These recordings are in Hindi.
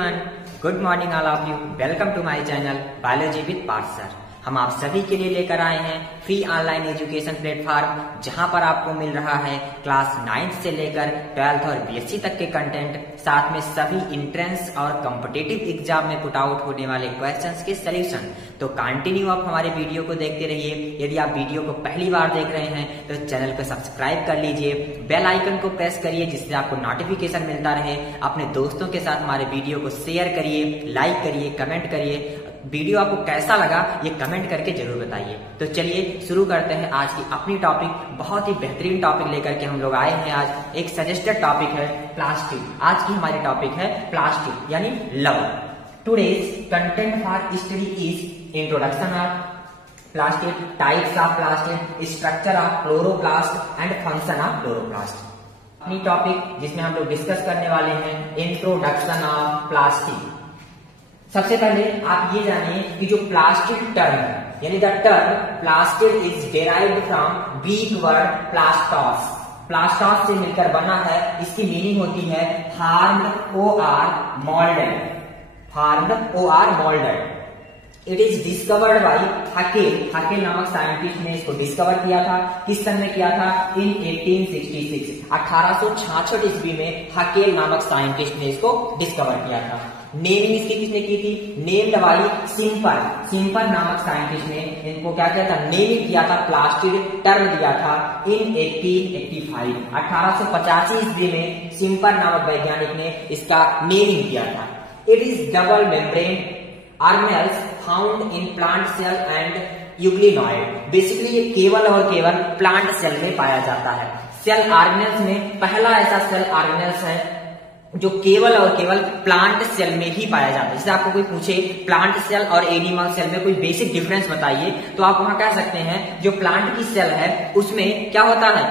Everyone, good morning all of you. Welcome to my channel biology with Parth sir. हम आप सभी के लिए लेकर आए हैं फ्री ऑनलाइन एजुकेशन प्लेटफॉर्म, जहां पर आपको मिल रहा है क्लास 9th से लेकर 12th और बीएससी तक के कंटेंट, साथ में सभी इंट्रेंस और कॉम्पिटिटिव एग्जाम में पुट आउट होने वाले क्वेश्चंस के सॉल्यूशन। तो कंटिन्यू आप हमारे वीडियो को देखते रहिए। यदि आप वीडियो को पहली बार देख रहे हैं तो चैनल को सब्सक्राइब कर लीजिए, बेल आइकन को प्रेस करिए जिससे आपको नोटिफिकेशन मिलता रहे। अपने दोस्तों के साथ हमारे वीडियो को शेयर करिए, लाइक करिए, कमेंट करिए। वीडियो आपको कैसा लगा ये कमेंट करके जरूर बताइए। तो चलिए शुरू करते हैं आज की अपनी टॉपिक। बहुत ही बेहतरीन टॉपिक लेकर के हम लोग आए हैं। आज एक सजेस्टेड टॉपिक है प्लास्टिक। आज की हमारी टॉपिक है प्लास्टिक यानी love. Today's content for study is introduction of plastic, types of plastic, structure of chloroplast and function of chloroplast. अपनी टॉपिक जिसमें हम लोग डिस्कस करने वाले हैं इंट्रोडक्शन ऑफ प्लास्टिक। सबसे पहले आप ये जानिए कि जो प्लास्टिक टर्म है यानी the term plastic is derived from Greek word plastos. Plastos से मिलकर बना है। इसकी मीनिंग होती है फार्म्ड और मोल्डेड। फार्म्ड और moulded. It is discovered by Hückel. Hückel नामक साइंटिस्ट ने इसको डिस्कवर किया था। किस सन में किया था? इन 1866। 1866 ईस्वी में हकेल नामक साइंटिस्ट ने इसको डिस्कवर किया था। नेमिंग इसकी किसने की थी? Named by सिंपर। सिंपर नामक साइंटिस्ट ने इनको क्या किया था? नेमिंग किया था, प्लास्टिक टर्म दिया था इन 1885। 1885 ईस्वी में सिंपर नामक वैज्ञानिक ने इसका नेमिंग किया था। It is double membrane organelles found in plant cell and euglenoid. Basically ये केवल और केवल प्लांट सेल में पाया जाता है। सेल ऑर्गेनेल्स में पहला ऐसा सेल ऑर्गेनेल्स है जो केवल और केवल प्लांट सेल में ही पाया जाता है। जैसे आपको कोई पूछे प्लांट सेल और एनिमल सेल में कोई बेसिक डिफरेंस बताइए, तो आप वहां कह सकते हैं जो प्लांट की सेल है उसमें क्या होता है?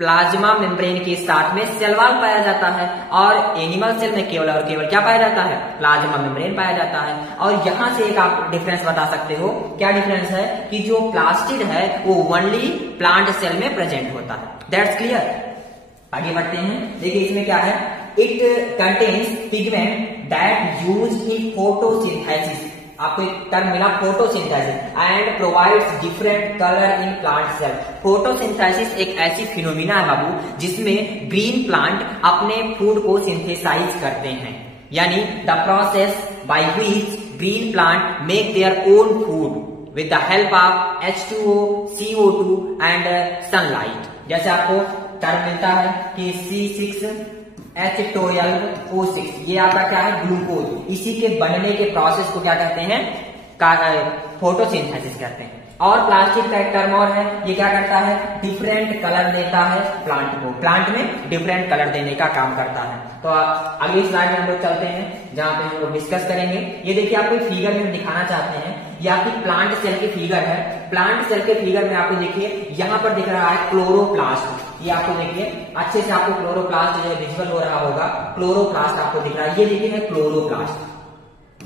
प्लाज्मा मेम्ब्रेन के साथ में सेल वॉल पाया जाता है, और एनिमल सेल में केवल और केवल क्या पाया जाता है? प्लाज्मा मेम्ब्रेन पाया जाता है। और यहां से एक आप डिफरेंस बता सकते हो। क्या डिफरेंस है? कि जो प्लास्टिड है वो ओनली प्लांट सेल में प्रेजेंट होता है। That's clear. आगे बढ़ते हैं। देखिए इसमें क्या है? It contains pigment that used in photosynthesis. आपको एक टर्म मिला photosynthesis, and provides different colour in plant cell. Photosynthesis एक ऐसी फिनोमिना है बाबू जिसमें ग्रीन प्लांट अपने फूड को सिंथेसाइज करते हैं, यानी the process by which green plant make their own food with the help of H2O, CO2 and sunlight. जैसे आपको टर्म मिलता है कि C6H12O6, ये आपका क्या है? ग्लूकोज। इसी के बनने के प्रोसेस को क्या कहते हैं? फोटोसिंथेसिस कहते हैं। और प्लास्टिक का एक टर्म और है, ये क्या करता है? डिफरेंट कलर देता है प्लांट को। प्लांट में डिफरेंट कलर देने का काम करता है। तो अगली स्लाइड में हम लोग चलते हैं जहां पे हम लोग डिस्कस करेंगे। ये देखिए आपको फिगर में दिखाना चाहते हैं, ये आपकी प्लांट सेल की फिगर है। प्लांट सेल के फिगर में आपको देखिए यहाँ पर दिख रहा है क्लोरोप्लास्ट। ये आपको देखिए अच्छे से आपको क्लोरोप्लास्ट जो है विजुअल हो रहा होगा। क्लोरोप्लास्ट आपको दिख रहा है। ये देखिए है क्लोरोप्लास्ट।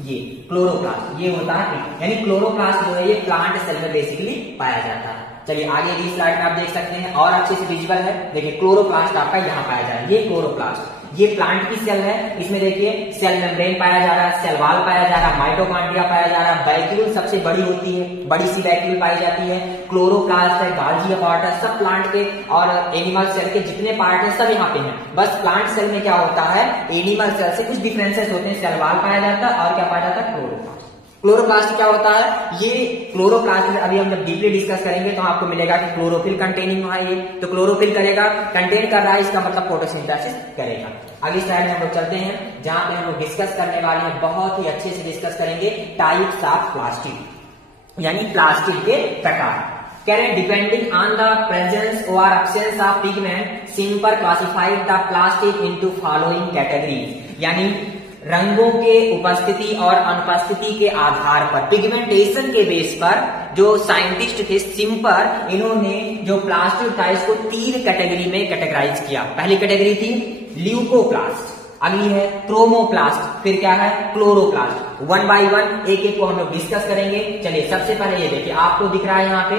ये क्लोरोप्लास्ट ये होता है, यानी क्लोरोप्लास्ट जो है ये प्लांट सेल में बेसिकली पाया जाता है। चलिए आगे की स्लाइड में आप देख सकते हैं और अच्छे से विजुअल है। देखिए क्लोरोप्लास्ट आपका यहाँ पाया जा रहा है। ये क्लोरोप्लास्ट ये प्लांट की सेल है। इसमें देखिए सेल मेम्ब्रेन पाया जा रहा है, सेल वॉल पाया जा रहा है, माइटोकॉन्ड्रिया पाया जा रहा है, वैक्यूल सबसे बड़ी होती है, बड़ी सी वैक्यूल पाई जाती है, क्लोरोप्लास्ट है, गाल्जी पार्ट है। सब प्लांट के और एनिमल सेल के जितने पार्ट है सब यहाँ पे हैं। बस प्लांट सेल में क्या होता है? एनिमल सेल से कुछ डिफरेंसेस होते हैं। सेल वॉल पाया जाता है और क्या पाया जाता है? क्लोरोप्लास्ट। क्लोरोप्लास्ट क्या होता है? ये क्लोरोप्लास्ट में अभी हम जब डीपली डिस्कस करेंगे तो आपको मिलेगा कि क्लोरोफिल कंटेनिंग है। ये तो क्लोरोफिल करेगा, कंटेन कर रहा है, इसका मतलब फोटोसिंथेसिस करेगा। अगली स्लाइड में हम लोग चलते हैं जहां पे हम लोग डिस्कस करने वाले हैं, बहुत ही अच्छे से डिस्कस करेंगे टाइप्स ऑफ प्लास्टिक यानी प्लास्टिक के प्रकार। डिपेंडिंग ऑन द प्रेजेंस और absence of pigment, simple classified the plastic into following categories. यानी रंगों के उपस्थिति और अनुपस्थिति के आधार पर, पिगमेंटेशन के बेस पर जो साइंटिस्ट थे सिंपर, इन्होंने जो प्लास्टिक था इसको 3 कैटेगरी में कैटेगराइज किया। पहली कैटेगरी थी ल्यूकोप्लास्ट, अगली है क्रोमोप्लास्ट, फिर क्या है? क्लोरोप्लास्ट। 1 बाय 1 एक एक को हम लोग डिस्कस करेंगे। चलिए सबसे पहले ये देखिए आपको दिख रहा है यहाँ पे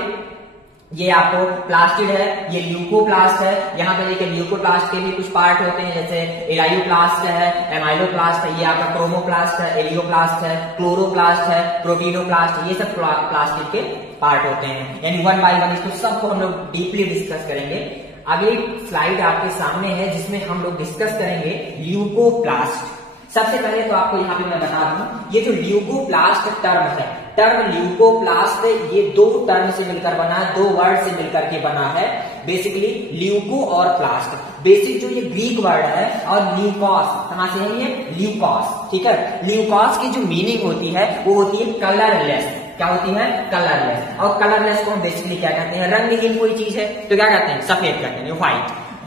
ये आपको प्लास्टिड है, ये ल्यूकोप्लास्ट है। यहाँ पे देखिए ल्यूकोप्लास्ट के भी कुछ पार्ट होते हैं, जैसे एलायोप्लास्ट है, एमाइलोप्लास्ट है, ये आपका क्रोमोप्लास्ट है, एलियोप्लास्ट है, क्लोरोप्लास्ट है, प्रोटीनोप्लास्ट, ये सब प्लास्टिड के पार्ट होते हैं। यानी वन बाय वन इसको सबको हम लोग डीपली डिस्कस करेंगे। अगली स्लाइड आपके सामने है जिसमें हम लोग डिस्कस करेंगे ल्यूकोप्लास्ट। सबसे पहले तो आपको यहाँ पे मैं बता दूं, ये जो ल्यूकोप्लास्ट टर्म है, टर्म ल्यूकोप्लास्ट ये दो टर्म से मिलकर बना है, दो वर्ड से मिलकर के बना है। बेसिकली ल्यूको और प्लास्ट, बेसिक जो ये ग्रीक वर्ड है, और ल्यूकॉस कहां से है, ये ल्यूकॉस, ठीक है। ल्यूकॉस की जो मीनिंग होती है वो होती है कलरलेस। क्या होती है, कलरलेस। और कलरलेस को हम बेसिकली क्या कहते हैं, रंगहीन कोई चीज है तो क्या कहते हैं, सफेद कहते हैं,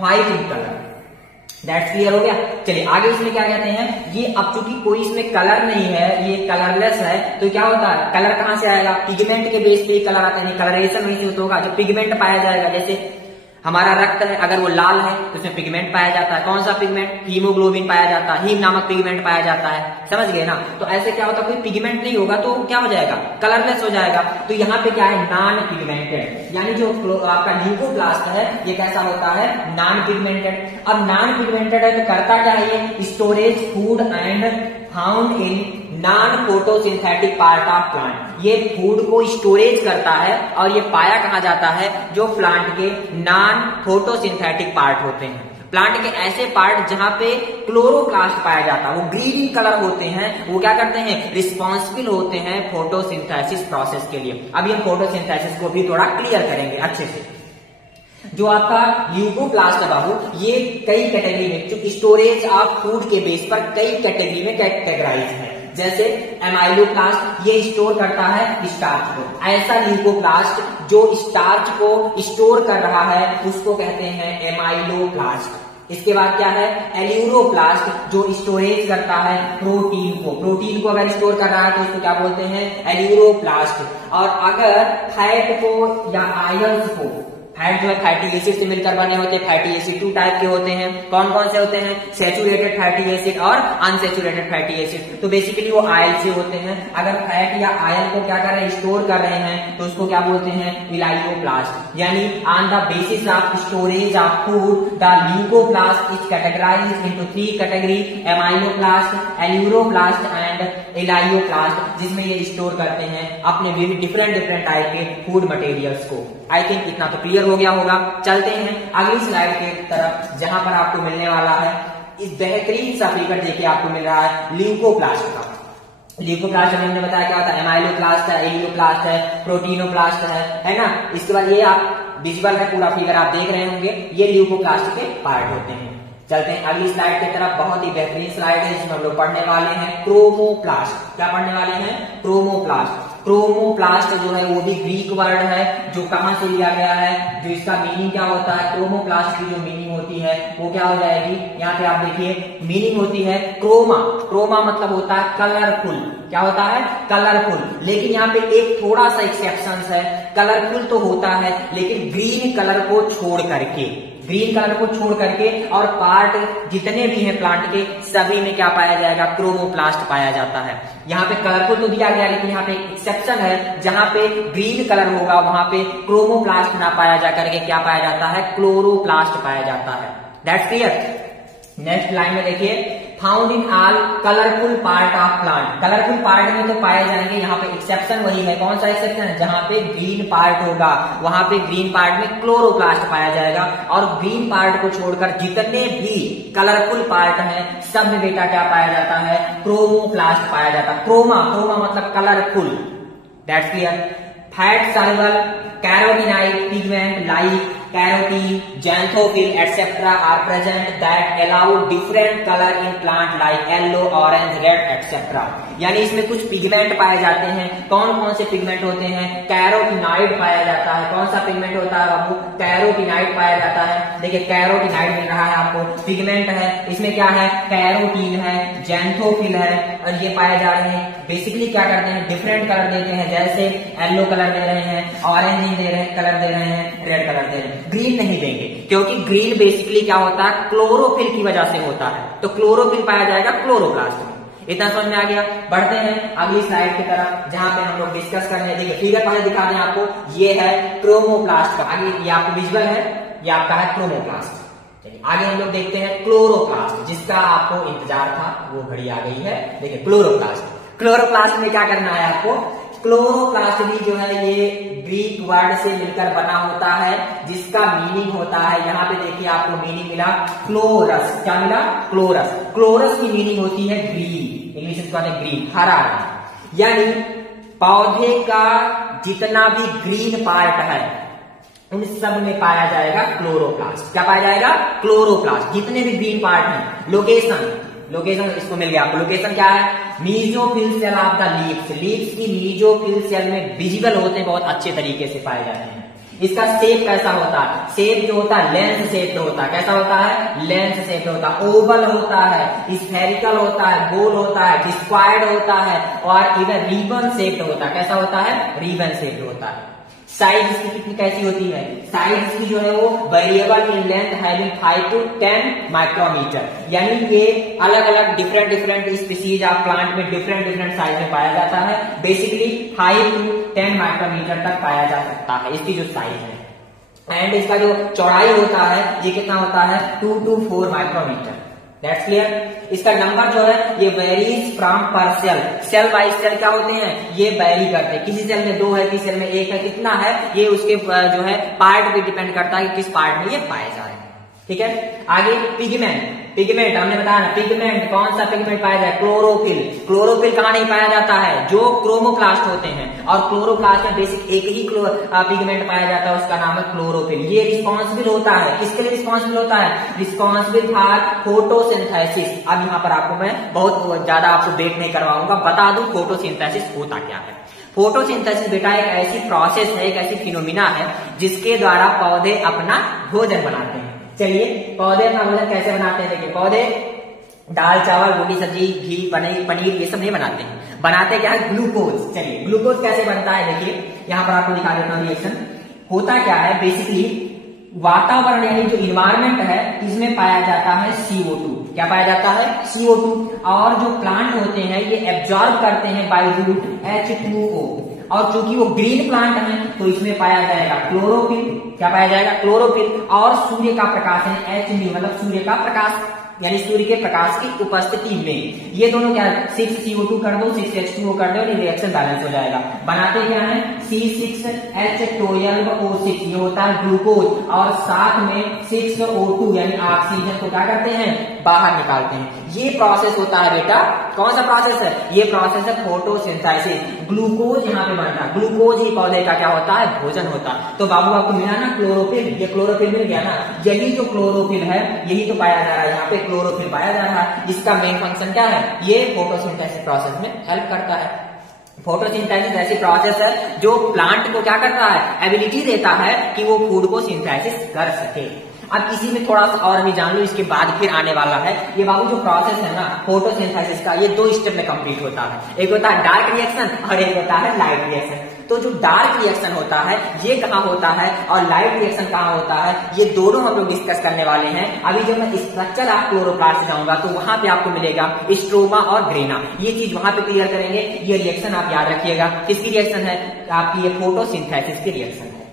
white in colour. That's clear हो गया। चलिए आगे इसमें क्या कहते हैं, ये अब चूंकि कोई इसमें कलर नहीं है, ये कलरलेस है, तो क्या होता है, कलर कहां से आएगा, पिगमेंट के बेस पे कलर आते हैं। कलरेशन वहीं से होगा जब पिगमेंट पाया जाएगा। जैसे हमारा रक्त है, अगर वो लाल है तो उसमें पिगमेंट पाया जाता है। कौन सा पिगमेंट, हीमोग्लोबिन पाया जाता है, हीम नामक पिगमेंट पाया जाता है, समझ गए ना। तो ऐसे क्या होता है, कोई पिगमेंट नहीं होगा तो क्या हो जाएगा, कलरलेस हो जाएगा। तो यहाँ पे क्या है, नॉन पिगमेंटेड, यानी जो आपका ल्यूकोप्लास्ट है ये कैसा होता है, नॉन पिगमेंटेड। अब नॉन पिगमेंटेड है तो करता क्या है, ये storage food and found in non photosynthetic part of plant. ये फूड को स्टोरेज करता है और ये पाया कहा जाता है जो प्लांट के नॉन फोटोसिंथेटिक पार्ट होते हैं। प्लांट के ऐसे पार्ट जहां पे क्लोरोप्लास्ट पाया जाता है, वो ग्रीन कलर होते हैं, वो क्या करते हैं, रिस्पॉन्सिबल होते हैं फोटोसिंथेसिस प्रोसेस के लिए। अभी हम फोटोसिंथेसिस को भी थोड़ा क्लियर करेंगे अच्छे से। जो आपका ल्यूकोप्लास्ट है बाबू, ये कई कैटेगरी में, जो स्टोरेज ऑफ फूड के बेस पर कई कैटेगरी में कैटेगराइज है। जैसे एमाइलोप्लास्ट, ये स्टोर करता है स्टार्च को। ऐसा ल्यूकोप्लास्ट जो स्टार्च को स्टोर कर रहा है उसको कहते हैं एमाइलोप्लास्ट। इसके बाद क्या है, एल्यूरोप्लास्ट जो स्टोरेज करता है प्रोटीन को। प्रोटीन को अगर स्टोर कर रहा है तो उसको क्या बोलते हैं, एल्यूरोप्लास्ट। और अगर फैट को या आयंस को, फैट जो है फैटी एसिड से मिलकर बने होते हैं, फैटी एसिड 2 टाइप के होते हैं। कौन कौन से होते हैं, सैचुरेटेड फैटी एसिड और अनसैचुरेटेड फैटी एसिड। तो बेसिकली वो आयल से होते हैं। अगर फैट या आयल को क्या कर रहे हैं, स्टोर कर रहे हैं, तो उसको क्या बोलते हैं, इलायोप्लास्ट। यानी on the basis of storage of food the leucoplast is categorised into 3 category, amyloplast, aleuroplast and elaioplast, जिसमें ये स्टोर करते हैं अपने डिफरेंट टाइप के फूड मटेरियल्स को। आई थिंक इतना तो क्लियर हो गया होगा। चलते हैं अगली स्लाइड के तरफ, जहां पर आपको मिलने वाला है इस बेहतरीन सा फिगर देखिए आपको मिल रहा है ल्यूकोप्लास्ट का। ल्यूकोप्लास्ट हमने बताया क्या होता है, एमाइलोप्लास्ट है, एलियोप्लास्ट है, प्रोटीनोप्लास्ट है ना। इसके बाद ये आप विजुअल है पूरा फिगर आप देख रहे होंगे, ये ल्यूकोप्लास्ट के पार्ट होते हैं। चलते हैं अगली स्लाइड की तरफ, बहुत ही बेहतरीन स्लाइड है जिसमें हम लोग पढ़ने वाले हैं क्रोमोप्लास्ट। क्या पढ़ने वाले हैं, क्रोमोप्लास्ट। क्रोमोप्लास्ट जो है वो भी ग्रीक वर्ड है, जो कहां से लिया गया है, जो इसका मीनिंग क्या होता है, क्रोमोप्लास्ट की जो मीनिंग होती है वो क्या हो जाएगी, यहाँ पे आप देखिए मीनिंग होती है क्रोमा। क्रोमा मतलब होता है कलरफुल। क्या होता है, कलरफुल। लेकिन यहाँ पे एक थोड़ा सा एक्सेप्शन है, कलरफुल तो होता है लेकिन ग्रीन कलर को छोड़ करके, ग्रीन कलर को छोड़ करके, और पार्ट जितने भी हैं प्लांट के सभी में क्या पाया जाएगा, क्रोमोप्लास्ट पाया जाता है। यहाँ पे कलरफुल तो दिया गया लेकिन यहाँ पे एक्सेप्शन है, जहां पे ग्रीन कलर होगा वहां पे क्रोमोप्लास्ट ना पाया जा करके क्या पाया जाता है, क्लोरोप्लास्ट पाया जाता है। That's clear. नेक्स्ट लाइन में देखिए, found in all colourful part of plant. Colourful part में तो पाए जाएंगे, यहाँ पे एक्सेप्शन वही है। कौन सा एक्सेप्शन है, जहां पे ग्रीन पार्ट होगा वहां पे ग्रीन पार्ट में क्लोरोप्लास्ट पाया जाएगा, और ग्रीन पार्ट को छोड़कर जितने भी कलरफुल पार्ट हैं सब में बेटा क्या पाया जाता है, क्रोमोप्लास्ट पाया जाता है। क्रोमा, क्रोमा मतलब colourful. That's clear. Fat soluble carotenoid pigment like carotene, xanthophyll, etc. are present that allow different color in plant like yellow, orange, red, etc. यानी इसमें कुछ पिगमेंट पाए जाते हैं। कौन कौन से पिगमेंट होते हैं, कैरोटीनाइड पाया जाता है। कौन सा पिगमेंट होता है बाबू, कैरोटीनाइड पाया जाता है। देखिए कैरोटीनाइड मिल रहा है आपको, पिगमेंट है, इसमें क्या है, कैरोटीन है, xanthophyll है, और ये पाए जा रहे हैं। बेसिकली क्या करते हैं, डिफरेंट कलर देते हैं, जैसे येलो कलर दे रहे हैं, ऑरेंज नहीं दे रहे कलर दे रहे हैं, रेड कलर दे रहे हैं, ग्रीन नहीं देंगे, क्योंकि ग्रीन बेसिकली क्या होता है, क्लोरोफिल की वजह से होता है। तो क्लोरोफिल पाया जाएगा क्लोरोप्लास्ट में। इतना समझ में आ गया। बढ़ते हैं अगली स्लाइड की तरफ जहां पे हम लोग डिस्कस कर रहे हैं। देखिए फिगर पहले दिखा दें आपको, ये है क्रोमोप्लास्ट का, आगे ये आपको विजुअल है, ये आपका है क्रोमोप्लास्ट। चलिए आगे हम लोग देखते हैं क्लोरोप्लास्ट, जिसका आपको इंतजार था, वो घड़ी आ गई है। देखिए क्लोरोप्लास्ट, क्लोरोप्लास्ट में क्या करना है आपको, क्लोरोप्लास्ट भी जो है ये ग्रीक वर्ड से मिलकर बना होता है, जिसका मीनिंग होता है, यहाँ पे देखिए आपको मीनिंग मिला क्लोरस। क्या मिला, क्लोरस। क्लोरस की मीनिंग होती है ग्रीन, इंग्लिश में कहते हैं ग्रीन, हरा। यानी पौधे का जितना भी ग्रीन पार्ट है उन सब में पाया जाएगा क्लोरोप्लास्ट। क्या पाया जाएगा, क्लोरोप्लास्ट, जितने भी ग्रीन पार्ट हैं। लोकेशन इसको मिल गया आपको। लोकेशन क्या है, mesophyll cell of the leaves, leaves की मीजोफिल सेल में विजिबल होते हैं, बहुत अच्छे तरीके से पाए जाते हैं। इसका शेप कैसा होता है, शेप जो होता है लेंस शेप होता है। कैसा होता है, लेंस शेप होता है, ओवल होता है, स्फेरिकल होता है, गोल होता है, स्क्वायर्ड होता है, और इधर रिबन शेप होता है। कैसा होता है, रिबन शेप होता है। साइज इसकी कितनी कैसी होती है, साइज इसकी जो है वो variable in length having 5 to 10 micrometre. यानी ये अलग अलग डिफरेंट स्पीसीज ऑफ प्लांट में डिफरेंट साइज में पाया जाता है। बेसिकली 5 to 10 माइक्रोमीटर तक पाया जा सकता है इसकी जो साइज है। एंड इसका जो चौड़ाई होता है ये कितना होता है, 2 to 4 माइक्रोमीटर। That's clear. इसका नंबर जो है ये वेरीज फ्रॉम पर सेल, सेल बाय सेल क्या होते हैं, ये वेरी करते हैं। किसी सेल में 2 है, किसी सेल में 1 है, कितना है ये उसके जो है पार्ट पे डिपेंड करता है कि किस पार्ट में ये पाए जा रहे हैं। ठीक है, आगे पिगमेंट। पिगमेंट हमने बताया ना, पिगमेंट कौन सा पिगमेंट पाया जाए, क्लोरोफिल। क्लोरोफिल कहाँ नहीं पाया जाता है, जो क्रोमोप्लास्ट होते हैं, और क्लोरोप्लास्ट में बेसिक एक ही पिगमेंट पाया जाता है, उसका नाम है क्लोरोफिल। ये रिस्पॉन्सिबल होता है, किसके लिए रिस्पॉन्सिबल होता है, रिस्पॉन्सिबल फॉर फोटोसिंथेसिस। अब यहाँ पर आपको मैं बहुत ज्यादा आपको वेट नहीं करवाऊंगा, बता दूं फोटोसिंथेसिस होता क्या है। फोटोसिंथेसिस बेटा एक ऐसी प्रोसेस है, एक ऐसी फिनोमिना है जिसके द्वारा पौधे अपना भोजन बनाते हैं। चलिए पौधे अपना भोजन कैसे बनाते हैं, देखिए पौधे दाल चावल रोटी सब्जी घी पनीर ये सब नहीं बनाते हैं, बनाते क्या है, ग्लूकोज। चलिए ग्लूकोज कैसे बनता है, देखिए यहाँ पर आपको दिखा देता हूँ रिएक्शन। होता क्या है, बेसिकली वातावरण यानी जो इन्वायरमेंट है इसमें पाया जाता है CO2। क्या पाया जाता है, CO2। और जो प्लांट होते हैं ये एब्जॉर्ब करते हैं बाय रूट H2O। और चूंकि वो ग्रीन प्लांट है तो इसमें पाया जाएगा क्लोरोफिल। क्या पाया जाएगा, क्लोरोफिल। और सूर्य का प्रकाश है H मतलब सूर्य का प्रकाश, यानी सूर्य के प्रकाश की उपस्थिति में ये दोनों क्या है, 6 CO2 कर दो 6 H2O कर दो, रिएक्शन बैलेंस हो जाएगा। बनाते क्या है, C6H12O6 ये होता है ग्लूकोज, और साथ में 6O2 यानी ऑक्सीजन को क्या करते हैं, बाहर निकालते हैं। ये प्रोसेस होता है बेटा, कौन सा प्रोसेस है, ये प्रोसेस है फोटोसिंथेसिस। ग्लूकोज यहाँ पे बनता है, ग्लूकोज ही पौधे का क्या होता है, भोजन होता है। तो बाबू आपको मिला ना क्लोरोफिल, ये क्लोरोफिल मिल गया ना, यही जो क्लोरोफिल है यही तो पाया जा रहा है, यहाँ पे क्लोरोफिल पाया जा रहा है। इसका मेन फंक्शन क्या है, ये फोटोसिंथेसिस प्रोसेस में हेल्प करता है। फोटोसिंथेसिस ऐसी प्रोसेस है जो प्लांट को क्या करता है, एबिलिटी देता है कि वो फूड को सिंथेसिस कर सके। अब इसी में थोड़ा सा और भी जान लो, इसके बाद फिर आने वाला है ये बाबू जो प्रोसेस है ना फोटोसिंथेसिस का, ये 2 स्टेप में कंप्लीट होता है। एक होता है डार्क रिएक्शन और एक होता है लाइट रिएक्शन। तो जो डार्क रिएक्शन होता है ये कहाँ होता है और लाइट रिएक्शन कहाँ होता है, ये दोनों हम लोग डिस्कस करने वाले हैं। अभी जब मैं स्ट्रक्चर ऑफ क्लोरोप्लास्ट जाऊंगा तो वहां पे आपको मिलेगा स्ट्रोमा और ग्रेना, ये चीज वहां पे क्लियर करेंगे। ये रिएक्शन आप याद रखिएगा, किसकी रिएक्शन है, आपकी ये फोटोसिंथेसिस की रिएक्शन है।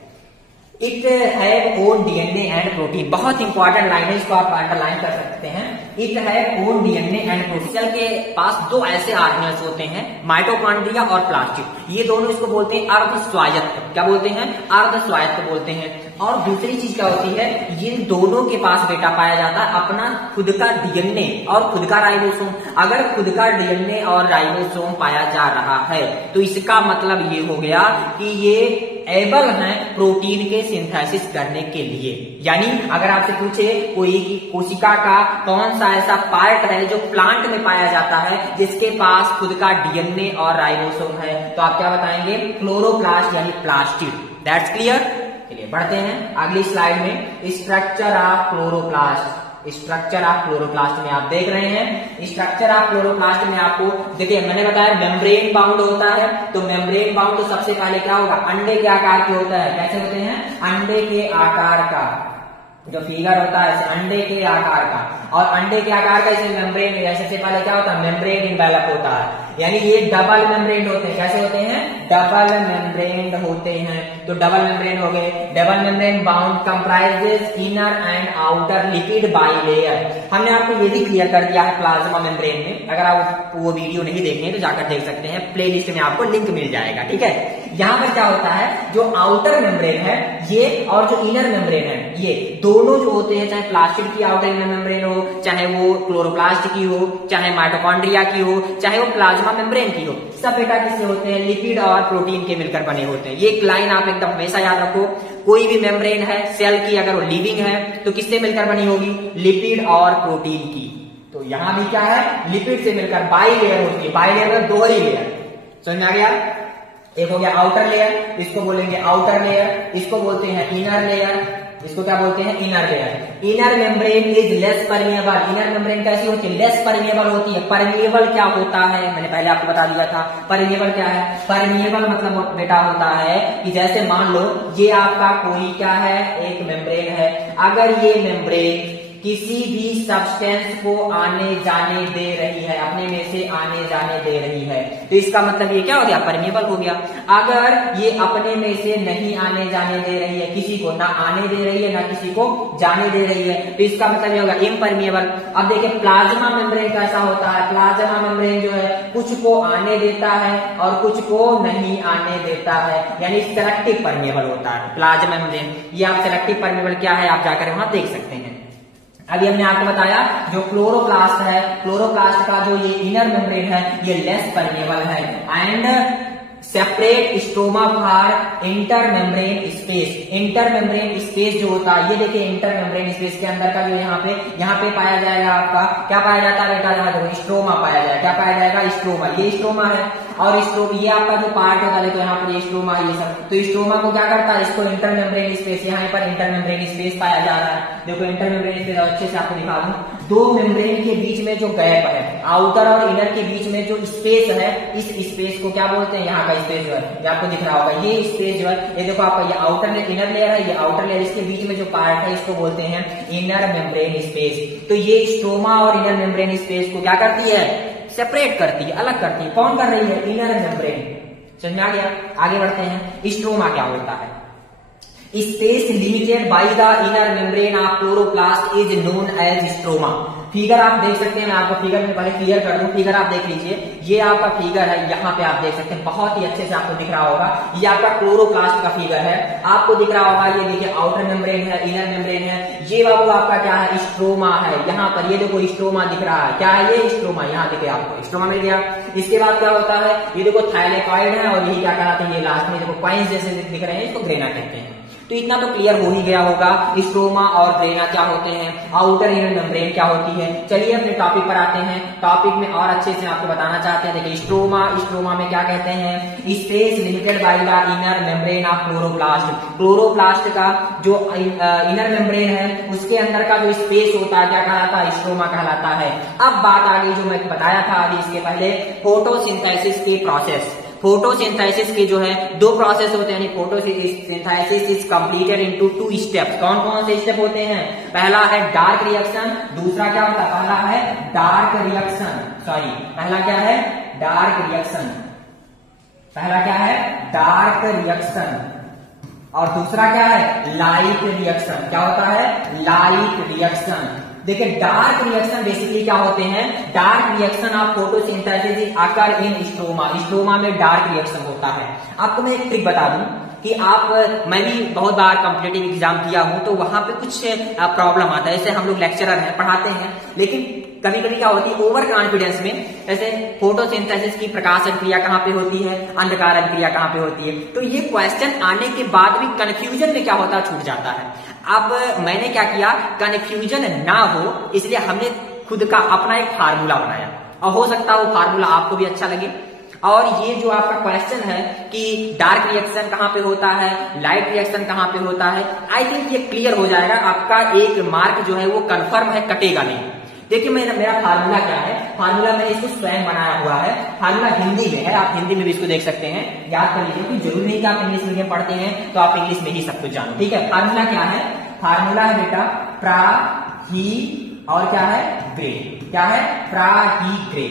It have own DNA and protein, बहुत इंपॉर्टेंट लाइन है, इसको आप अंडरलाइन कर सकते हैं। It have own DNA and protein. Cell के पास 2 ऐसे ऑर्गेनल्स होते हैं, माइटोकॉन्ड्रिया और प्लास्टिड। ये दोनों इसको बोलते हैं अर्ध स्वायत्त। क्या बोलते हैं, अर्ध स्वायत्त बोलते हैं। और दूसरी चीज क्या होती है, ये दोनों के पास बेटा पाया जाता है अपना खुद का डीएनए और खुद का राइबोसोम। अगर खुद का डीएनए और राइबोसोम पाया जा रहा है तो इसका मतलब ये हो गया कि ये एबल है प्रोटीन के सिंथेसिस करने के लिए। यानी अगर आपसे पूछे कोई कोशिका का कौन सा ऐसा पार्ट है जो प्लांट में पाया जाता है जिसके पास खुद का डीएनए और राइबोसोम है, तो आप क्या बताएंगे, क्लोरोप्लास्ट यानी प्लास्टिड। That's clear. चलिए बढ़ते हैं अगली स्लाइड में। Structure of chloroplast, structure of chloroplast में आप देख रहे हैं, स्ट्रक्चर ऑफ क्लोरोप्लास्ट में आपको देखिए मैंने बताया मेम्ब्रेन बाउंड होता है। तो मेम्ब्रेन बाउंड तो सबसे पहले क्या होगा, अंडे के आकार के होता है। कैसे होते हैं, अंडे के आकार का, जो फिगर होता है अंडे के आकार का। और अंडे के आकार का इसे मेम्ब्रेन, सबसे पहले क्या होता है, मेम्ब्रेन इन्वेलप होता है, यानी ये डबल मेम्ब्रेन होते हैं। कैसे होते हैं, डबल मेम्ब्रेन होते हैं। तो डबल मेम्ब्रेन हो गए। Double membrane bound comprises inner and outer lipid bilayer. हमने आपको ये भी क्लियर कर दिया है प्लाज्मा मेम्ब्रेन में, अगर आप वो वीडियो नहीं देखे तो जाकर देख सकते हैं, प्लेलिस्ट में आपको लिंक मिल जाएगा। ठीक है, यहाँ पर क्या होता है, जो आउटर मेम्ब्रेन है ये और जो इनर मेम्ब्रेन है ये दोनों जो होते हैं, चाहे प्लास्टिड की आउटर इनर मेम्ब्रेन हो, चाहे वो क्लोरोप्लास्ट की हो, चाहे माइटोकॉन्ड्रिया की हो, चाहे वो प्लाज्मा मेम्ब्रेन की हो, सब बेटा किससे होते हैं, लिपिड और प्रोटीन के मिलकर बने होते हैं। ये एक लाइन आप एकदम हमेशा याद रखो, कोई भी मेम्ब्रेन है सेल की, अगर वो लिविंग है तो किससे मिलकर बनी होगी, लिपिड और प्रोटीन की। तो यहां भी क्या है, लिपिड से मिलकर बाइलेयर होती है। बाइलेयर में दोहरी लेयर, समझ में आ गया। एक हो गया आउटर लेयर, इसको बोलेंगे आउटर लेयर, इसको बोलते हैं इनर लेयर, इसको क्या बोलते हैं, inner layer. Inner membrane is less permeable. Inner membrane कैसी होती है, लेस परमिएबल होती है। परमिएबल क्या होता है, मैंने पहले आपको बता दिया था। परमिएबल क्या है, परमिएबल मतलब बेटा होता है कि जैसे मान लो ये आपका कोई क्या है, एक मेम्ब्रेन है, अगर ये मेम्ब्रेन किसी भी सब्सटेंस को आने जाने दे रही है, अपने में से आने जाने दे रही है, तो इसका मतलब ये क्या हो गया, परमिएबल हो गया। अगर ये अपने में से नहीं आने जाने दे रही है, किसी को ना आने दे रही है ना किसी को जाने दे रही है, तो इसका मतलब ये होगा इम्परमिएबल। अब देखिए प्लाज्मा मेम्ब्रेन कैसा होता है, प्लाज्मा मेम्ब्रेन जो है कुछ को आने देता है और कुछ को नहीं आने देता है, यानी सेलेक्टिव परमिएबल होता है प्लाज्मा मेम्ब्रेन। ये आप सेलेक्टिव परमिएबल क्या है आप जाकर वहां देख सकते हैं। अभी हमने आपको बताया जो क्लोरोप्लास्ट है, क्लोरोप्लास्ट का जो ये इनर मेम्ब्रेन है ये लेस परमिएबल है and separate stroma for inter membrane space. Inter membrane space जो होता है, ये देखिए इंटर मेम्ब्रेन स्पेस के अंदर का जो यहाँ पे पाया जाएगा आपका, क्या पाया जाता है बेटा, जहां देखो स्ट्रोमा पाया जाएगा। क्या पाया जाएगा, स्ट्रोमा। ये स्ट्रोमा है और ये आपका जो पार्ट होता है, तो यहाँ पर ये स्ट्रोमा है, ये सब। तो स्ट्रोमा को क्या करता है, इसको इंटर मेम्ब्रेन स्पेस, यहाँ पर इंटर मेम्ब्रेन स्पेस पाया जा रहा है। देखो इंटर मेम्ब्रेन स्पेस अच्छे से आपको दिखा दूं, दो मेम्ब्रेन के बीच में जो गैप है, आउटर और इनर के बीच में जो स्पेस है, इस स्पेस को क्या बोलते हैं, यहाँ का स्पेस जो है, ये आपको दिख रहा होगा, ये स्पेस जो है, ये देखो आपका ये आउटर लेयर, इनर लेयर है, ये आउटर लेयर, इसके बीच में जो पार्ट है इसको बोलते हैं इनर मेम्ब्रेन स्पेस। तो ये स्ट्रोमा और इनर मेम्ब्रेन स्पेस को क्या करती है, सेपरेट करती है, अलग करती है। कौन कर रही है, इनर मेम्ब्रेन। समझ में आ गया, आगे बढ़ते हैं। स्ट्रोमा क्या होता है, space limited by the inner membrane of chloroplast is known as stroma. Figure आप देख सकते हैं, मैं आपको फिगर में पहले क्लियर कर दूं। फिगर आप देख लीजिए, ये आपका फिगर है, यहाँ पे आप देख सकते हैं, बहुत ही अच्छे से आपको दिख रहा होगा। ये आपका क्लोरोप्लास्ट का फिगर है, आपको दिख रहा होगा। ये देखिए आउटर मेम्ब्रेन है, इनर मेम्ब्रेन है, ये बाबू आपका क्या है, स्ट्रोमा है। यहाँ पर ये देखो स्ट्रोमा दिख रहा है, क्या है ये, स्ट्रोमा। यहाँ देखिए आपको स्ट्रोमा मिल गया। इसके बाद क्या होता है, ये देखो थाइलेकॉइड है और यही क्या कहते हैं, ये लास्ट में देखो कॉइन्स जैसे दिख रहे हैं, इसको ग्रेना कहते हैं। तो इतना तो क्लियर हो ही गया होगा, स्ट्रोमा और ग्रेना क्या होते हैं, आउटर इनर मेम्ब्रेन क्या होती है। चलिए अपने टॉपिक पर आते हैं। टॉपिक में और अच्छे से आपको बताना चाहते हैं। देखिए स्ट्रोमा में क्या कहते हैं, space limited by the inner membrane of chloroplast. Chloroplast का जो इनर मेम्ब्रेन है उसके अंदर का जो स्पेस होता है क्या कहलाता है, स्ट्रोमा कहलाता है। अब बात आ गई जो मैं बताया था अभी इसके पहले, फोटोसिंथेसिस के प्रोसेस। फोटोसिंथेसिस के जो है दो प्रोसेस होते हैं, photosynthesis is completed into 2 steps. कौन कौन से स्टेप होते हैं, पहला है डार्क रिएक्शन, दूसरा क्या होता है, पहला है डार्क रिएक्शन, पहला क्या है, डार्क रिएक्शन, पहला क्या है, डार्क रिएक्शन, और दूसरा क्या है, लाइट रिएक्शन। क्या होता है, लाइट रिएक्शन। देखिए डार्क रिएक्शन बेसिकली क्या होते हैं, dark reaction of photosynthesis occur in stroma. Stroma में डार्क रिएक्शन होता है। आपको मैं एक ट्रिक बता दूं कि मैं भी बहुत बार कॉम्पिटिटिव एग्जाम दिया हूं, तो वहां पे कुछ प्रॉब्लम आता है। जैसे हम लोग लेक्चरर हैं, पढ़ाते हैं, लेकिन कभी कभी क्या होती है, ओवर कॉन्फिडेंस में, जैसे फोटोसिंथेसिस की प्रकाशन क्रिया कहाँ पे होती है, अंधकारन क्रिया कहाँ पे होती है, तो ये क्वेश्चन आने के बाद भी कंफ्यूजन में क्या होता है, छूट जाता है। अब मैंने क्या किया, कंफ्यूजन ना हो इसलिए हमने खुद का अपना एक फार्मूला बनाया, और हो सकता है वो फार्मूला आपको भी अच्छा लगे। और ये जो आपका क्वेश्चन है कि डार्क रिएक्शन कहाँ पे होता है, लाइट रिएक्शन कहाँ पे होता है, आई थिंक ये क्लियर हो जाएगा। आपका एक मार्क जो है वो कंफर्म है, कटेगा नहीं। देखिए मेरा फार्मूला क्या है, फार्मूला मैंने इसको स्वयं बनाया हुआ है। फार्मूला हिंदी में है, आप हिंदी में भी इसको देख सकते हैं। याद कर लीजिए कि जरूरी नहीं कि आप इंग्लिश मीडियम पढ़ते हैं तो आप इंग्लिश में ही सब कुछ जानो, ठीक है। फार्मूला क्या है, फार्मूला है बेटा, प्रा ही और क्या है ग्रे, क्या है प्राहीग्रे।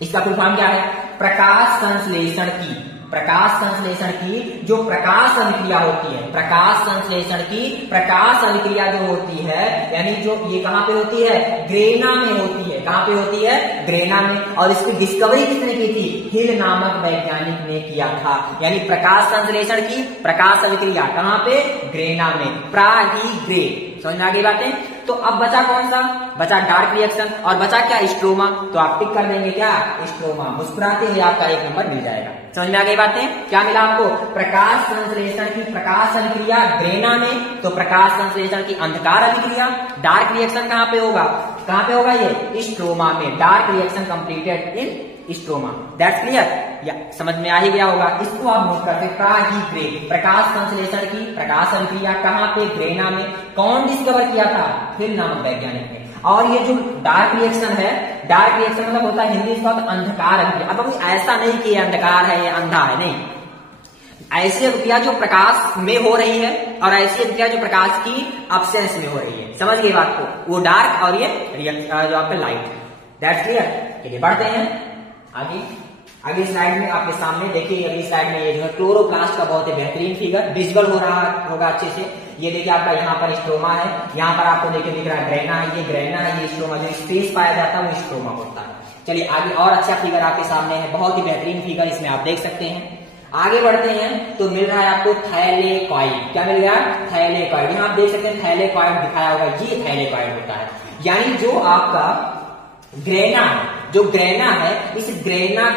इसका फुल फॉर्म क्या है? प्रकाश संश्लेषण की, प्रकाश संश्लेषण की जो प्रकाश अभिक्रिया होती है, प्रकाश संश्लेषण की प्रकाश अभिक्रिया जो होती है, यानी जो ये कहां पे होती है? ग्रेना में होती है। कहां पे होती है? ग्रेना में। और इसकी डिस्कवरी किसने की थी? हिल नामक वैज्ञानिक ने किया था। यानी प्रकाश संश्लेषण की प्रकाश अभिक्रिया कहां पे? ग्रेना में, प्राहीग्रे। समझ में आ गई बातें? तो अब बचा कौन सा? बचा डार्क रिएक्शन और बचा क्या? स्ट्रोमा। तो आप टिक कर देंगे क्या? स्ट्रोमा। मुस्कुराते ही आपका 1 नंबर मिल जाएगा। समझ में आ गई बातें? क्या मिला आपको? प्रकाश संश्लेषण की प्रकाश अभिक्रिया ग्रेना में, तो प्रकाश संश्लेषण की अंधकार अभिक्रिया। डार्क रिएक्शन कहां पे होगा? कहां पे होगा ये? स्ट्रोमा में। Dark reaction completed in stroma. That's clear? या समझ में आ ही गया होगा। इसको आप नोट करते हैं, प्राहीग्रे, प्रकाश संश्लेषण की प्रकाश अभिक्रिया कहां पे? ग्रेना में। कौन डिस्कवर किया था? हिल नामक वैज्ञानिक ने। और ये जो डार्क रिएक्शन है, डार्क रिएक्शन मतलब होता है हिंदी इसका अंधकार अभिक्रिया। अब ऐसा नहीं कि ये अंधकार है, ये अंधा है, नहीं। ऐसी अभिक्रिया जो प्रकाश में हो रही है और ऐसी अभिक्रिया जो प्रकाश की अब्सेंस में हो रही है। समझ गए बात को? वो डार्क और ये जो आपका लाइट। That's clear? चलिए बढ़ते हैं आगे। अगली स्लाइड में आपके सामने देखिए, अगली स्लाइड में ये जो है क्लोरोप्लास्ट का बहुत ही बेहतरीन फिगर विजुअल हो रहा होगा अच्छे से। ये देखिए आपका यहाँ पर स्ट्रोमा है, यहाँ पर आपको देखिए दिख रहा है ग्रेना है, ये ग्रेना है, ये स्ट्रोमा। जो स्पेस पाया जाता है वो स्ट्रोमा होता है। चलिए आगे और अच्छा फिगर आपके सामने है, बहुत ही बेहतरीन फिगर, इसमें आप देख सकते हैं। आगे बढ़ते हैं तो मिल रहा है आपको थैलेकॉइड। क्या मिल गया? थैलेकॉइड। यहाँ आप देख सकते हैं थैलेकॉइड दिखाया होगा, ये थैलेकॉइड होता है। यानी जो आपका ग्रेना है, जो ग्रेना है, इस ग्रेना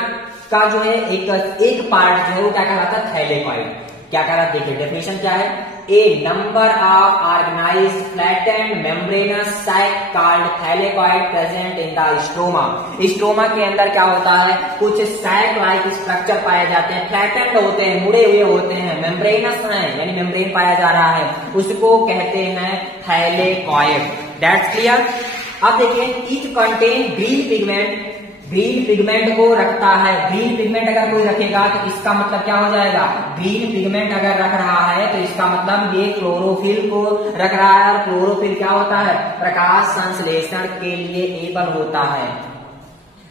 का जो है एक पार्ट जो है वो क्या कहलाता है? थैलेकॉइड। क्या कहलाता है? देखिए डेफिनेशन क्या है? A number of organized flattened membranous sac called thylakoid present in the stroma. Stroma के अंदर क्या होता है? कुछ सैक लाइक स्ट्रक्चर पाए जाते हैं, फ्लैटेंड होते हैं, मुड़े हुए होते हैं, मेम्ब्रेनस है यानी मेम्ब्रेन पाया जा रहा है, उसको कहते हैं थैलेकॉइड। That's clear? अब देखिए each contain green pigment, green pigment को रखता है। ग्रीन पिगमेंट अगर कोई रखेगा तो इसका मतलब क्या हो जाएगा? ग्रीन पिगमेंट अगर रख रहा है तो इसका मतलब ये क्लोरोफिल को रख रहा है। और क्लोरोफिल क्या होता है? प्रकाश संश्लेषण के लिए एबल होता है।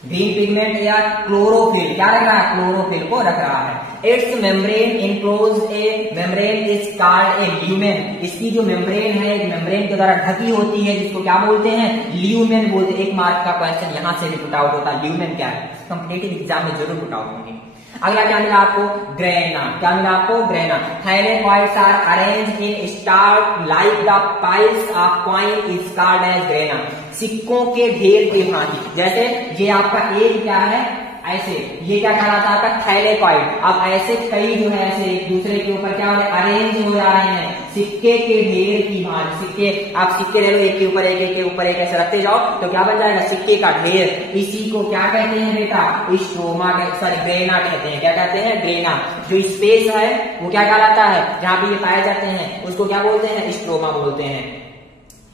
ग्रीन पिगमेंट या क्लोरोफिल क्या रख रहा है? क्लोरोफिल को रख रहा है। It's membrane enclose A membrane is called a lumen. इसकी जो मेम्ब्रेन है, एक मेम्ब्रेन के द्वारा ढकी होती है, जिसको क्या बोलते हैं? ल्यूमेन बोलते हैं। 1 मार्क का क्वेश्चन यहां से भी पुट आउट होता है। ल्यूमेन क्या है? कॉम्पिटिटिव एग्जाम में जरूर पुट आउट होंगे। अगला क्या मिला आपको? ग्रेना। क्या मिला आपको? Grana. Thylakoids are arranged in star like the piles of coin is called as grana. सिक्कों के ढेर के भांति। जैसे ये आपका एक क्या है? ऐसे, ये क्या कहलाता है? आपका थैलेकॉइड। अब ऐसे कई जो है ऐसे एक दूसरे के ऊपर क्या हो रहे हैं? अरेंज हो जा रहे हैं, सिक्के के ढेर की भांति। सिक्के, आप सिक्के ले लो, एक के ऊपर एक, एक के ऊपर एक, ऐसे रखते जाओ तो क्या बन जाएगा? सिक्के का ढेर। इसी को क्या कहते हैं बेटा? स्ट्रोमा, सॉरी ग्रेना कहते हैं। क्या कहते हैं? ग्रेना। जो स्पेस है वो क्या कहलाता है? जहां पे ये पाए जाते हैं उसको क्या बोलते हैं? स्ट्रोमा बोलते हैं।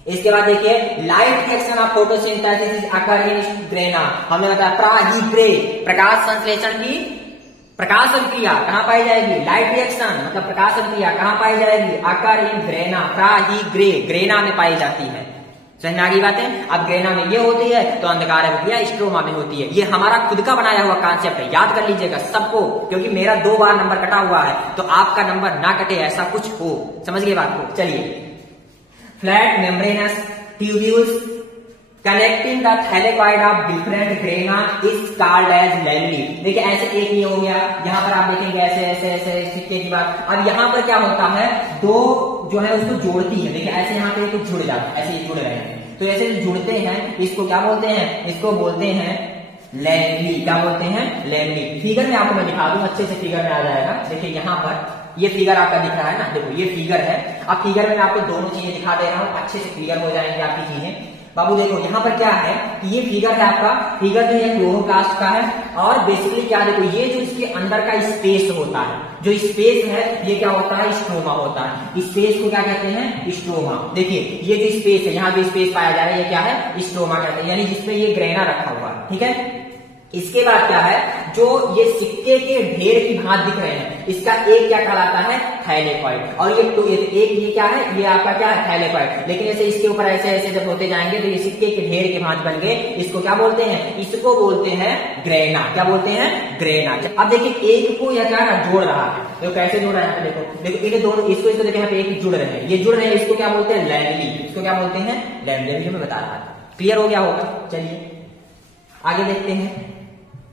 इसके बाद देखिए light reaction of photosynthesis occur in grana. हमने बताया प्राहीग्रे, प्रकाश संश्लेषण की प्रकाश अभिक्रिया कहां पाई जाएगी? लाइट रिएक्शन मतलब प्रकाश अभिक्रिया कहां पाई जाएगी? अकर इन ग्रेना, प्राहीग्रे, ग्रेना में पाई जाती है। समझ में आ गई बातें? अब ग्रेना में ये होती है तो अंधकार अभिक्रिया स्ट्रोमा में होती है। ये हमारा खुद का बनाया हुआ कॉन्सेप्ट है, याद कर लीजिएगा सबको, क्योंकि मेरा 2 बार नंबर कटा हुआ है तो आपका नंबर ना कटे ऐसा कुछ हो। समझ गए बात को? चलिए, flat membranous tubules connecting the thylakoid of different grana is called as lamellae. देखिए ऐसे एक ये हो गया, यहाँ पर आप देखेंगे ऐसे ऐसे ऐसे सिक्के की बात। अब यहाँ पर क्या होता है? 2 जो है उसको जोड़ती है। देखिए ऐसे यहाँ पे कुछ जुड़ जाता है, ऐसे जुड़ रहे हैं, तो ऐसे जुड़ते हैं, इसको क्या बोलते हैं? इसको बोलते हैं लैमेली। क्या बोलते हैं? लैमेली। फिगर में आपको मैं दिखा दूं, अच्छे से फिगर में आ जाएगा। देखिए यहाँ पर ये फिगर आपका दिख रहा है ना, देखो ये फिगर है। अब फिगर में मैं आपको दोनों चीजें दिखा दे रहा हूँ, अच्छे से क्लियर हो जाएंगे आपकी चीजें। बाबू देखो यहाँ पर क्या है कि ये फिगर है आपका, फिगर जो है क्लोरोप्लास्ट का है। और बेसिकली क्या, देखो ये जो इसके अंदर का स्पेस होता है, जो स्पेस है ये क्या होता है? स्ट्रोमा होता है। स्पेस को क्या कहते हैं? स्ट्रोमा। देखिए ये जो स्पेस है, यहाँ जो स्पेस पाया जा रहा है ये क्या है? स्ट्रोमा कहते हैं, यानी जिसमें ये ग्रेना रखा हुआ है। ठीक है, इसके बाद क्या है, जो ये सिक्के के ढेर की भांति दिख रहे हैं, इसका एक क्या कहलाता है, थैलेकॉइड। और ये क्या है, ये आपका क्या है, थैलेकॉइड। लेकिन ऐसे इसके ऊपर ऐसे ऐसे जब होते जाएंगे तो ये सिक्के के ढेर के भांति बन गए। इसको क्या बोलते हैं, इसको बोलते हैं ग्रेना। क्या बोलते हैं, ग्रेना। अब देखिए एक को यह क्या जोड़ रहा है, तो कैसे जोड़ रहा है, देखो इन्हें दोनों, इसको देखो यहाँ पे एक जुड़ रहे हैं, ये जुड़ रहे हैं, इसको क्या बोलते हैं, लैंडली। इसको क्या बोलते हैं, लैंडली। मैं बता रहा था, क्लियर हो गया होगा। चलिए आगे देखते हैं,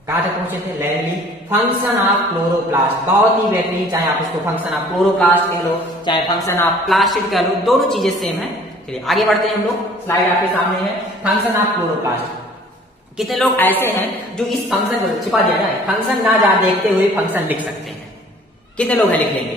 कहां तक पहुंचे थे, लैंडली। फंक्शन ऑफ क्लोरोप्लास्ट, बहुत ही बेहतरीन, चाहे आप इसको फंक्शन ऑफ क्लोरोप्लास्ट कह लो, चाहे फंक्शन ऑफ प्लास्टिड कह लो, दोनों चीजें सेम है। चलिए आगे बढ़ते हैं हम लोग, स्लाइड आपके सामने है, फंक्शन ऑफ क्लोरोप्लास्ट। कितने लोग ऐसे हैं जो इस फंक्शन को छिपा दिया जाए, फंक्शन ना जा देखते हुए फंक्शन लिख सकते हैं? कितने लोग हैं, लिख लेंगे?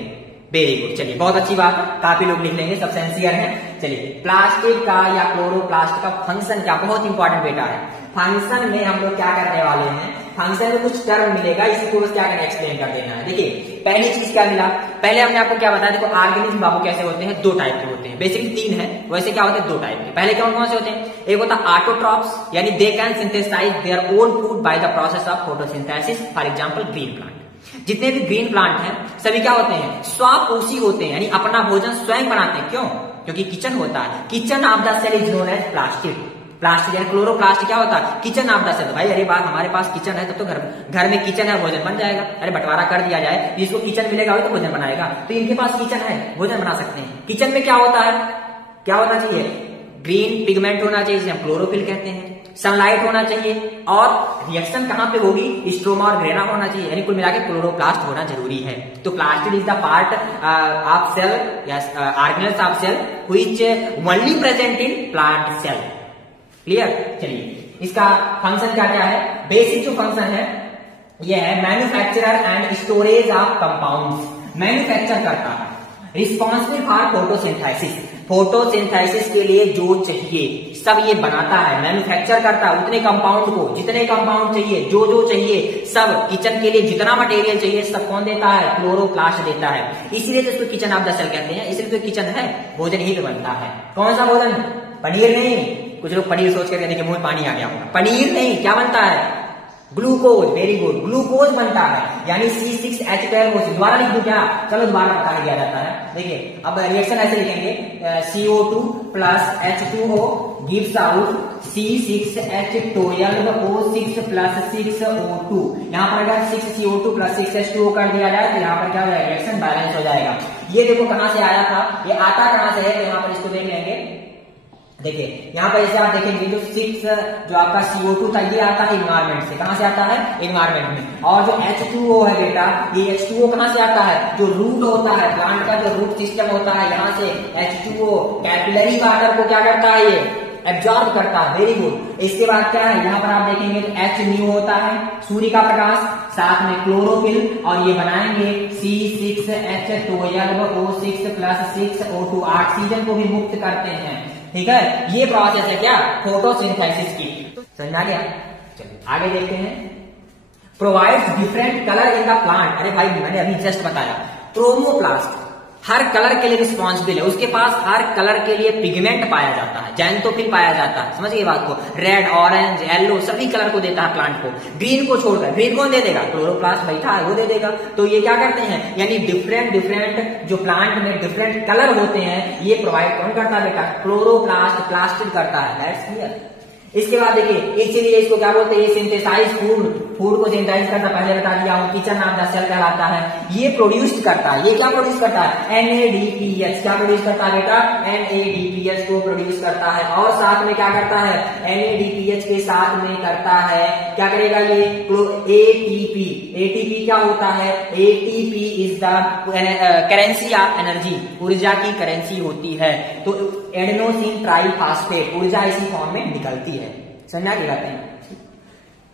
वेरी गुड, चलिए बहुत अच्छी बात है, काफी लोग लिख लेंगे, सब सिंसियर हैं। चलिए प्लास्टिक का या क्लोरोप्लास्ट का फंक्शन क्या, बहुत इंपॉर्टेंट बेटा है। फंक्शन में हम लोग क्या करने वाले हैं, फंक्शन में कुछ टर्म मिलेगा, इसको बस क्या करना, एक्सप्लेन कर देना है। देखिए पहली चीज क्या मिला, पहले हमने आपको क्या बताया, देखो ऑर्गेनिज्म बाबू कैसे होते हैं, दो टाइप के होते हैं, बेसिकली तीन है, वैसे क्या होते हैं, दो टाइप के। पहले कौन कौन से होते हैं, एक होता है ऑटोट्रॉप्स, यानी they can synthesize their own food by the process of photosynthesis, for example green plant. जितने भी ग्रीन प्लांट हैं सभी क्या होते हैं, स्वपोषी होते हैं, यानी अपना भोजन स्वयं बनाते हैं। क्यों, क्योंकि किचन होता है, kitchen of the cell is known as plastid. Plastic यानी क्लोरोप्लास्ट क्या होता है, किचन ऑफ द सेल। भाई अरे बात, हमारे पास किचन है तो घर में किचन है, भोजन बन जाएगा। अरे बंटवारा कर दिया जाए, जिसको किचन मिलेगा वही तो भोजन बनाएगा। तो इनके पास किचन है, भोजन बना सकते हैं। किचन में क्या होता है, क्या होना चाहिए, ग्रीन पिगमेंट होना चाहिए, जिसे हम क्लोरोफिल कहते हैं, सनलाइट होना चाहिए, और रिएक्शन कहां पे होगी, स्ट्रोमा और ग्रेना होना चाहिए, यानी कुल मिलाकर क्लोरोप्लास्ट होना जरूरी है। तो plastid is the part of cell या organelles of cell which only present in plant cell. Clear. चलिए इसका फंक्शन क्या क्या है, बेसिक जो फंक्शन है यह है manufacturer and storage of compounds. Manufacture करता है, रिस्पॉन्सिबल फॉर फोटोसिंथेसिस, फोटोसिंथेसिस के लिए जो चाहिए सब ये बनाता है, मैन्युफैक्चर करता है उतने कंपाउंड को, जितने कंपाउंड चाहिए, जो चाहिए सब, किचन के लिए जितना मटेरियल चाहिए सब कौन देता है, क्लोरोप्लास्ट देता है। इसीलिए इसको किचन ऑफ द सेल कहते हैं, इसलिए तो किचन है, भोजन ही तो बनता है। कौन सा भोजन, पनीर नहीं, कुछ लोग पनीर सोच कर कहते हैं कि मुंह में पानी आ गया, पनीर नहीं, क्या बनता है, ग्लूकोज। वेरी गुड, ग्लूकोज बनता है, यानी C6H12। दोबारा लिख दूं क्या, चलो दोबारा बता दिया जाता है। देखिए अब रिएक्शन ऐसे लिखेंगे, CO2 plus H2O gives out C6H12O6 plus 6O2। यहाँ पर अगर 6CO2 प्लस 6H2O कर दिया जाए तो यहाँ पर क्या हो जाएगा, रिएक्शन बैलेंस हो जाएगा। ये देखो कहां से आया था, ये आता कहां से है, तो यहाँ पर इसको देख लेंगे। देखिए यहाँ पर जैसे आप देखेंगे जो 6 जो आपका CO2 था ये आता है इन्वायरमेंट से, कहां से आता है, इन्वायरमेंट में। और जो H2O है बेटा, ये H2O कहां से आता है, जो रूट होता है, प्लांट का जो रूट सिस्टम होता है, यहाँ से H2O कैपिलरी वाटर को क्या करता है, ये एब्जॉर्ब करता है। Very good. इसके बाद क्या है, यहाँ पर आप देखेंगे तो H होता है, सूर्य का प्रकाश, साथ में क्लोरोफिल, और ये बनाएंगे C6H12O6 प्लस 6O2, ऑक्सीजन को भी मुक्त करते हैं। ठीक है, ये प्रोसेस है क्या, फोटोसिंथेसिस की। समझ आ गया। चलिए आगे देखते हैं, provides different colour in the plant. अरे भाई मैंने अभी जस्ट बताया, क्रोमोप्लास्ट हर कलर के लिए रिस्पॉन्सिबल है, उसके पास हर कलर के लिए पिगमेंट पाया जाता है, जैंथोफिल पाया जाता है। समझिए बात को, रेड, ऑरेंज, येलो सभी कलर को देता है प्लांट को। ग्रीन को छोड़कर, ग्रीन कौन दे देगा, क्लोरोप्लास्ट बैठा है वो दे देगा। तो ये क्या करते हैं, यानी डिफरेंट जो प्लांट में डिफरेंट कलर होते हैं ये प्रोवाइड कौन करता है बेटा, क्लोरोप्लास्ट, प्लास्टिड करता है। That's clear. इसके बाद देखिए, इसीलिए इसको क्या बोलते हैं, सिंथेसाइज फूड को सिंथेसाइज करता, पहले बता दिया हूं, किचन ऑफ द सेल कहलाता है। ये प्रोड्यूस करता है, ये क्या प्रोड्यूस करता है, NADPH। क्या प्रोड्यूस करता है बेटा, NADPH को प्रोड्यूस करता है। और साथ में क्या करता है, NADPH के साथ में करता है, क्या करेगा ये, ATP। ATP क्या होता है, ATP is the currency of energy, ऊर्जा की करेंसी होती है। तो एडेनोसिन ट्राइफॉस्फेट ऊर्जा इसी फॉर्म में निकलती है। समझना क्या कहते हैं,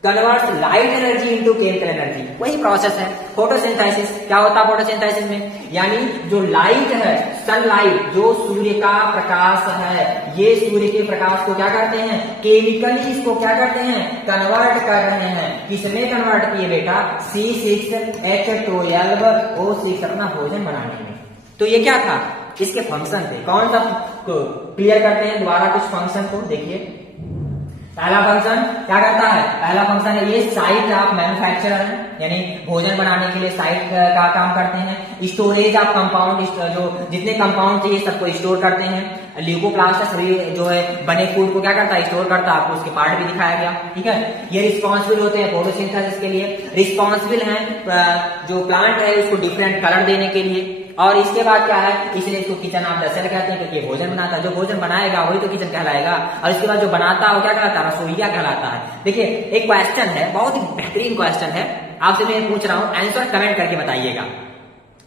converts light energy into chemical energy. वही प्रोसेस है फोटोसिंथेसिस। क्या होता है फोटोसिंथेसिस में, यानी जो लाइट है, सनलाइट, जो सूर्य का प्रकाश है, ये सूर्य के प्रकाश को क्या करते हैं, केमिकली इसको क्या करते हैं, कन्वर्ट कर रहे हैं। किसमें कन्वर्ट किए बेटा, C6H12O6 अपना भोजन बनाने में। तो ये क्या था, इसके फंक्शन थे। कौन सा क्लियर करते हैं दोबारा कुछ फंक्शन को। देखिए पहला फंक्शन क्या करता है, पहला फंक्शन है ये साइट ऑफ मैन्युफैक्चरर है, यानी भोजन बनाने के लिए साइट का काम करते हैं। स्टोरेज ऑफ कंपाउंड, जो जितने कंपाउंड चाहिए सबको स्टोर करते हैं। ल्यूकोप्लास्ट सभी जो है बने फूड को क्या करता है, स्टोर करता है। आपको उसके पार्ट भी दिखाया गया, ठीक है। ये रिस्पॉन्सिबल होते हैं फोटोसिंथेसिस के लिए, रिस्पॉन्सिबल है जो प्लांट है उसको डिफरेंट कलर देने के लिए। और इसके बाद क्या है, इसलिए इसको किचन ऑफ द सेल कहते हैं, क्योंकि भोजन बनाता है। जो भोजन बनाएगा वही तो किचन कहलाएगा, और इसके बाद जो बनाता है वो क्या कहलाता है, रसोईया कहलाता है। देखिए एक क्वेश्चन है, बहुत ही बेहतरीन क्वेश्चन है, आपसे मैं पूछ रहा हूं, आंसर कमेंट करके बताइएगा।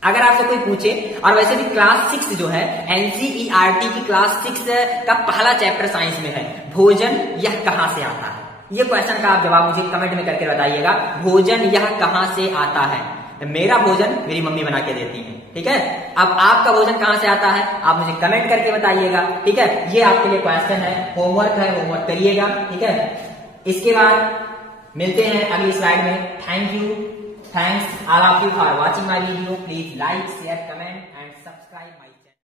अगर आपसे कोई पूछे, और वैसे भी क्लास 6 जो है एनसीईआरटी की क्लास 6 का पहला चैप्टर साइंस में है, भोजन यह कहां से आता है, ये क्वेश्चन का आप जवाब मुझे कमेंट में करके बताइएगा। भोजन यह कहां से आता है, मेरा भोजन मेरी मम्मी बना के देती है, ठीक है। अब आपका भोजन कहां से आता है, आप मुझे कमेंट करके बताइएगा, ठीक है। ये आपके लिए क्वेश्चन है, होमवर्क है, होमवर्क करिएगा, ठीक है। इसके बाद मिलते हैं अगली स्लाइड में। Thank you, thanks all of you for watching my video. Please like, share, comment.